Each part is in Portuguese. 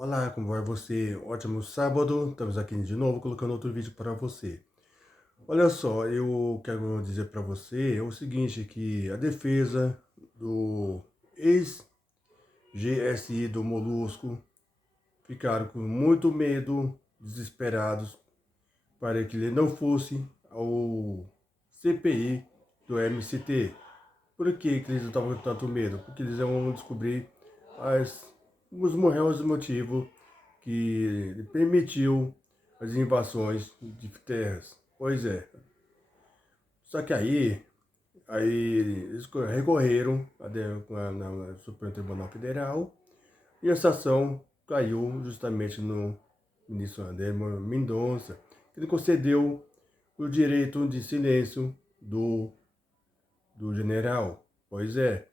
Olá, como vai você? Ótimo sábado. Estamos aqui de novo colocando outro vídeo para você. Olha só, eu quero dizer para você o seguinte, que a defesa do ex-GSI do Molusco ficaram com muito medo, desesperados, para que ele não fosse ao CPI do MST. Por que eles não estavam com tanto medo? Porque eles vão descobrir os reais motivos que permitiu as invasões de terras. Pois é. Só que aí eles recorreram na Supremo Tribunal Federal e essa ação caiu justamente no ministro André Mendonça. Ele concedeu o direito de silêncio do general. Pois é.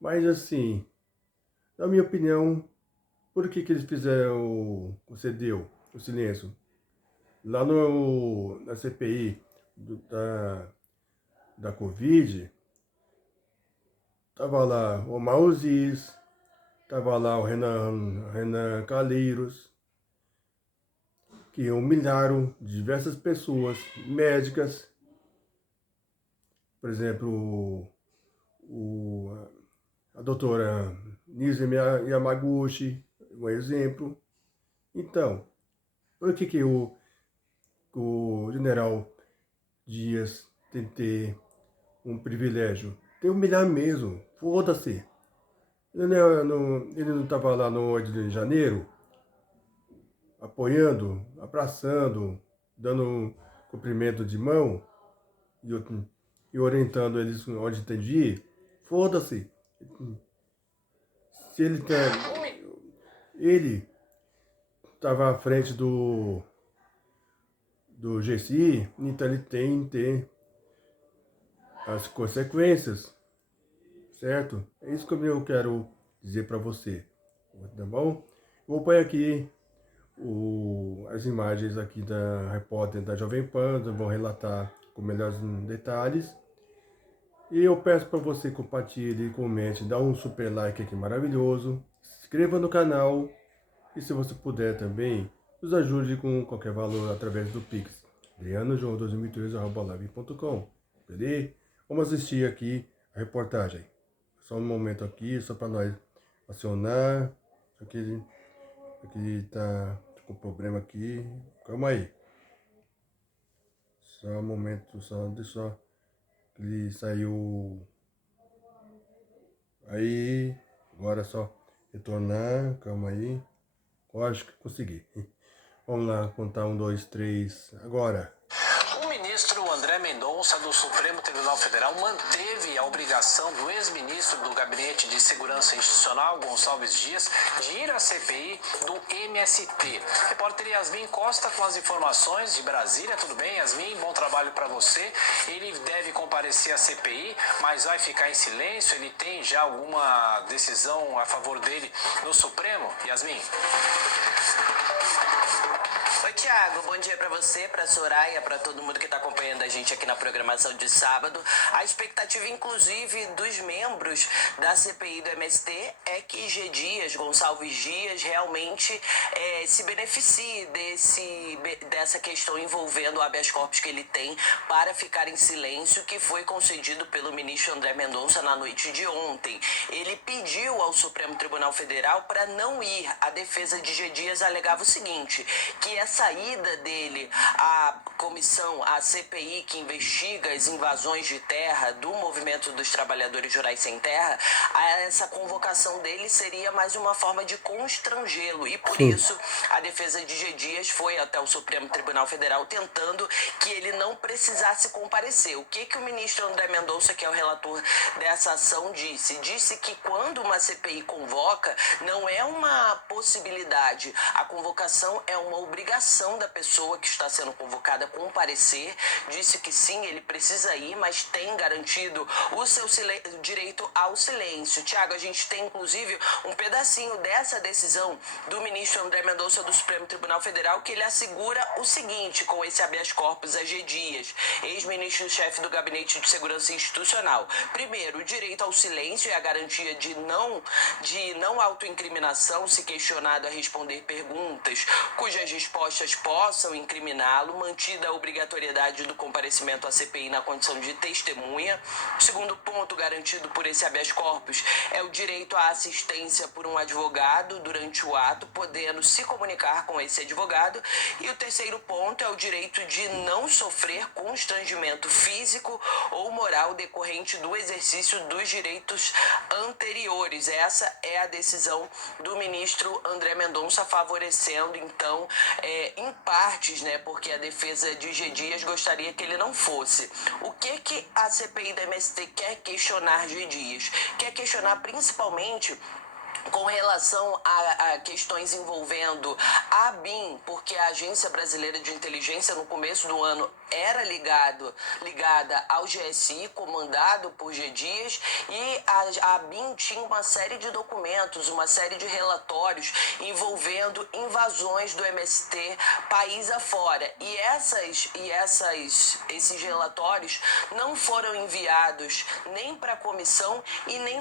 Mas assim, na minha opinião, por que eles concedeu o silêncio? Lá na CPI da Covid, tava lá o Omar Aziz, tava lá o Renan Calheiros, que humilharam diversas pessoas, médicas, por exemplo, a doutora Nise Yamaguchi, um exemplo. Então, por que o general Dias tem que ter um privilégio? Tem que humilhar mesmo, foda-se. Ele não estava lá no 8 de janeiro, apoiando, abraçando, dando um cumprimento de mão e, e orientando eles onde tem de ir? Foda-se. Se ele tem. Ele estava à frente do GCI, então ele tem que ter as consequências, certo? É isso que eu quero dizer para você, tá bom? Vou pôr aqui as imagens aqui da repórter da Jovem Pan, vão relatar com melhores detalhes. E eu peço para você compartilhe, comente, dá um super like aqui maravilhoso, se inscreva no canal e se você puder também, nos ajude com qualquer valor através do Pix. adrianojoão2013@live.com. Beleza? Vamos assistir aqui a reportagem. Só um momento aqui, só para nós acionar. Aqui tá com problema aqui. Calma aí. Só um momento, deixa ele saiu. Aí, agora é só retornar, calma aí. Eu acho que consegui. Vamos lá, contar 1, 2, 3, agora. O ministro André Mendonça, do Supremo Tribunal Federal, manteve a obrigação do ex-ministro do Gabinete de Segurança Institucional, Gonçalves Dias, de ir à CPI do MST. Repórter Yasmin Costa com as informações de Brasília. Tudo bem, Yasmin? Bom trabalho para você. Ele deve comparecer à CPI, mas vai ficar em silêncio? Ele tem já alguma decisão a favor dele no Supremo? Yasmin? Oi, Thiago, bom dia pra você, pra Soraya, pra todo mundo que tá acompanhando a gente aqui na programação de sábado. A expectativa, inclusive, dos membros da CPI do MST é que Gonçalves Dias, realmente se beneficie dessa questão envolvendo o habeas corpus que ele tem para ficar em silêncio, que foi concedido pelo ministro André Mendonça na noite de ontem. Ele pediu ao Supremo Tribunal Federal para não ir. A defesa de G. Dias alegava o seguinte, que essa ida dele à comissão, à CPI que investiga as invasões de terra do movimento dos trabalhadores rurais sem terra, essa convocação dele seria mais uma forma de constrangê-lo e por isso a defesa de G. Dias foi até o Supremo Tribunal Federal tentando que ele não precisasse comparecer. O que o ministro André Mendonça, que é o relator dessa ação, disse? Disse que quando uma CPI convoca, não é uma possibilidade, a convocação é uma obrigação. obrigação da pessoa que está sendo convocada a comparecer, disse que sim, ele precisa ir, mas tem garantido o seu direito ao silêncio. Tiago, a gente tem inclusive um pedacinho dessa decisão do ministro André Mendonça do Supremo Tribunal Federal, que ele assegura o seguinte com esse habeas corpus a G. Dias, ex-ministro-chefe do Gabinete de Segurança Institucional. Primeiro, o direito ao silêncio e a garantia de não autoincriminação se questionado a responder perguntas cujas respostas possam incriminá-lo, mantida a obrigatoriedade do comparecimento à CPI na condição de testemunha. O segundo ponto garantido por esse habeas corpus é o direito à assistência por um advogado durante o ato, podendo se comunicar com esse advogado. E o terceiro ponto é o direito de não sofrer constrangimento físico ou moral decorrente do exercício dos direitos anteriores. Essa é a decisão do ministro André Mendonça, favorecendo, então, em partes, né, porque a defesa de G. Dias gostaria que ele não fosse. O que a CPI da MST quer questionar G. Dias? Quer questionar principalmente com relação a questões envolvendo a ABIN, porque a Agência Brasileira de Inteligência no começo do ano era ligada ao GSI, comandado por G. Dias, e a ABIN tinha uma série de documentos, uma série de relatórios envolvendo invasões do MST país afora. E esses relatórios não foram enviados nem para a comissão e nem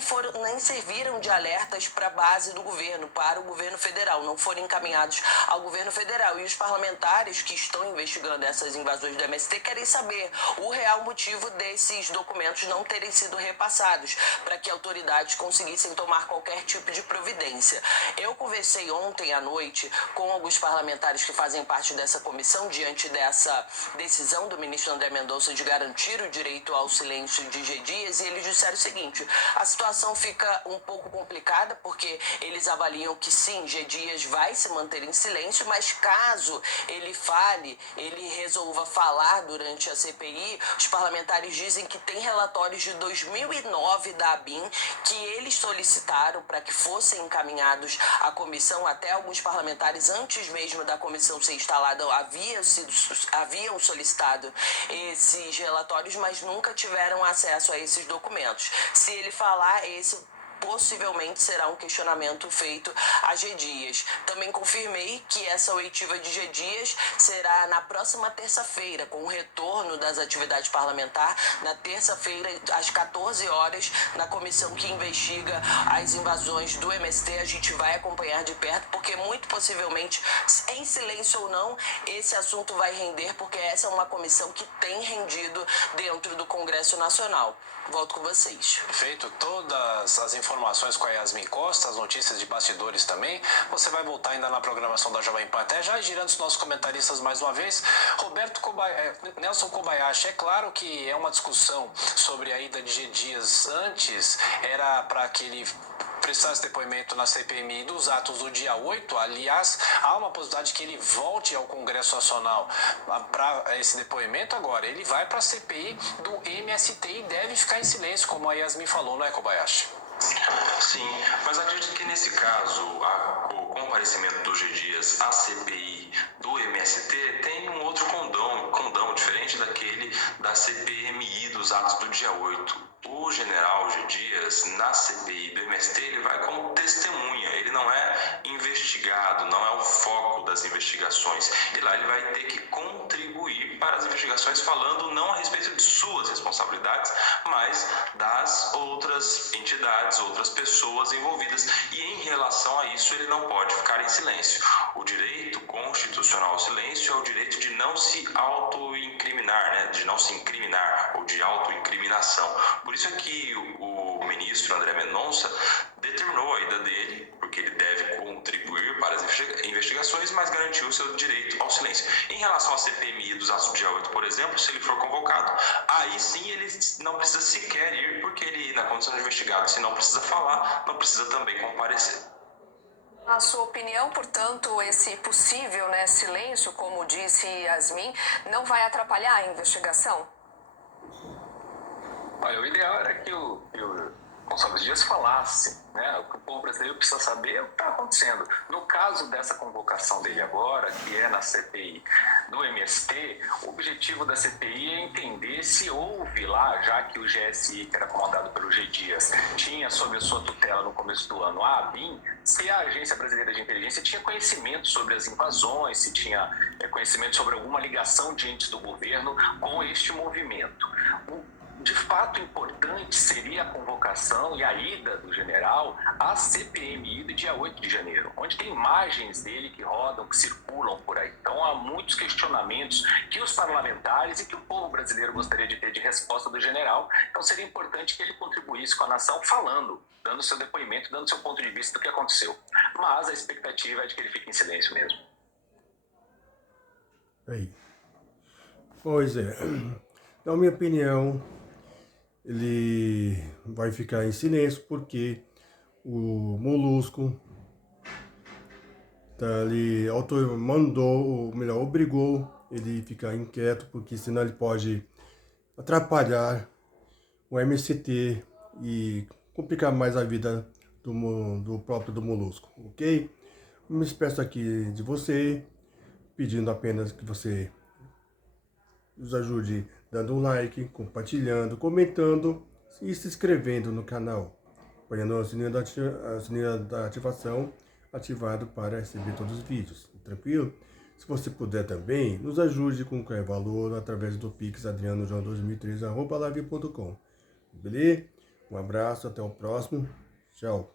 serviram de alertas para a base do governo, para o governo federal, não foram encaminhados ao governo federal. E os parlamentares que estão investigando essas invasões do MST querem saber o real motivo desses documentos não terem sido repassados, para que autoridades conseguissem tomar qualquer tipo de providência. Eu conversei ontem à noite com alguns parlamentares que fazem parte dessa comissão, diante dessa decisão do ministro André Mendonça de garantir o direito ao silêncio de G. Dias, e eles disseram o seguinte: a situação fica um pouco complicada, porque eles avaliam que sim, G. Dias vai se manter em silêncio, mas caso ele fale, ele resolva falar durante a CPI, os parlamentares dizem que tem relatórios de 2009 da ABIN que eles solicitaram para que fossem encaminhados à comissão. Até alguns parlamentares, antes mesmo da comissão ser instalada, haviam solicitado esses relatórios, mas nunca tiveram acesso a esses documentos. Se ele falar, possivelmente será um questionamento feito a G. Dias. Também confirmei que essa oitiva de G. Dias será na próxima terça-feira, com o retorno das atividades parlamentares, na terça-feira, às 14 horas, na comissão que investiga as invasões do MST. A gente vai acompanhar de perto, porque muito possivelmente, em silêncio ou não, esse assunto vai render, porque essa é uma comissão que tem rendido dentro do Congresso Nacional. Volto com vocês. Feito todas as informações com a Yasmin Costa, as notícias de bastidores também. Você vai voltar ainda na programação da Jovem Pan. Até já girando os nossos comentaristas mais uma vez. Nelson Kobayashi, é claro que é uma discussão sobre a ida de G. Dias. Antes era para que ele prestasse depoimento na CPMI dos atos do dia 8, aliás, há uma possibilidade que ele volte ao Congresso Nacional para esse depoimento. Agora, ele vai para a CPI do MST e deve ficar em silêncio, como a Yasmin falou, não é, Kobayashi? Sim, mas acredito que nesse caso, o comparecimento do G. Dias à CPI do MST tem um outro condão diferente daquele da CPMI dos atos do dia 8. O general G. Dias, na CPI do MST, ele vai como testemunha, ele não é investigado, não é o foco das investigações. E lá ele vai ter que contribuir para as investigações, falando não a respeito de suas responsabilidades, mas das outras entidades, outras pessoas envolvidas. E em relação a isso, ele não pode ficar em silêncio. O direito constitucional ao silêncio é o direito de não se autoincriminar, né? De não se incriminar, ou de autoincriminação. Por isso é que o ministro André Mendonça determinou a ida dele, porque ele deve contribuir para as investigações, mas garantiu o seu direito ao silêncio. Em relação à CPMI dos atos do dia 8, por exemplo, se ele for convocado, aí sim ele não precisa sequer ir, porque ele, na condição de investigado, se não precisa falar, não precisa também comparecer. Na sua opinião, portanto, esse possível, silêncio, como disse Yasmin, não vai atrapalhar a investigação? Olha, o ideal era que o Gonçalves Dias falasse, né? O que o povo brasileiro precisa saber é o que está acontecendo. No caso dessa convocação dele agora, que é na CPI do MST, o objetivo da CPI é entender se houve lá, já que o GSI, que era comandado pelo G. Dias, tinha sob a sua tutela no começo do ano a ABIN, se a Agência Brasileira de Inteligência tinha conhecimento sobre as invasões, se tinha conhecimento sobre alguma ligação de entes do governo com este movimento. De fato importante seria a convocação e a ida do general à CPMI do dia 8 de janeiro, onde tem imagens dele que rodam, que circulam por aí. Então há muitos questionamentos que os parlamentares e que o povo brasileiro gostaria de ter de resposta do general. Então seria importante que ele contribuísse com a nação falando, dando seu depoimento, dando seu ponto de vista do que aconteceu. Mas a expectativa é de que ele fique em silêncio mesmo. Aí. Pois é. Na minha opinião, ele vai ficar em silêncio porque o Molusco ele mandou, ou melhor, obrigou ele ficar inquieto, porque senão ele pode atrapalhar o MST e complicar mais a vida do próprio do Molusco, ok? Eu me despeço aqui de você, pedindo apenas que você nos ajude dando um like, compartilhando, comentando e se inscrevendo no canal. Apoiando o sininho da ativação ativado para receber todos os vídeos. Tranquilo? Se você puder também, nos ajude com qualquer valor através do Pix adrianojoão2013@live.com. Beleza? Um abraço, até o próximo. Tchau.